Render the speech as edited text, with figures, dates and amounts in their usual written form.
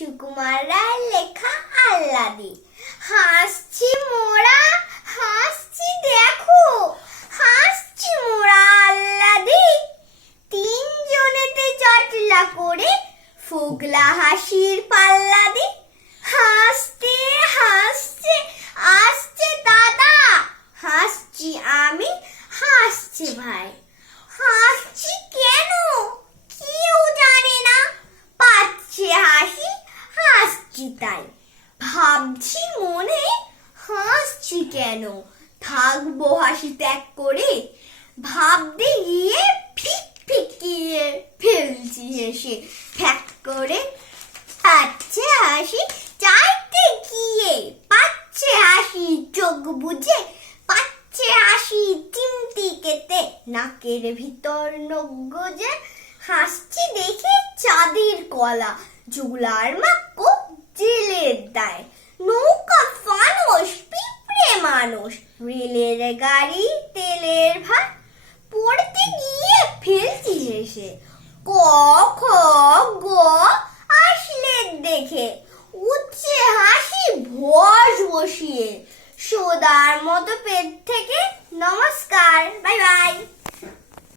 সুকুমার রায়ের লেখা আহ্লাদি। হাসছি মোরা, হাসছি দেখো, হাসছি মোরা আহ্লাদি। তিনজনেতে জটলা করে ফোগলা হাসির পাল্লা দি। হাসতে হাসছে আসছে দাদা, হাসছি আমি, হাসছে ভাই। হাসছি কেন কেউ জানে না, পাচ্ছে হাসি, হাসছি তাই। ভাবছি মনে, হাসছি কেন, থাকবো হাসি ত্যাগ করে। ভাবতে গিয়ে ফিক ফিকিয়ে ফেলছি হেসে ঠ্যাক করে। পাচ্ছে হাসি চাইতে গিয়ে, পাচ্ছে হাসি চোখ বুঝে, পাচ্ছে হাসি চিমটি কেটে নাকের ভিতর নখ গোজে। হাসছি দেখে চাঁদের কলা, জুলার মাক্কো জেলের দায়। নৌকা ফানুস পিঁপড়ে মানুষ, রেলের গাড়ি তেলের ভার। পড়তে গিয়ে ফেলছি হেসে ক খ গ আসলে দেখে, উঠছে হাসি ভস বসিয়ে। সোদার মতো পেট থেকে নমস্কার, বাই বাই।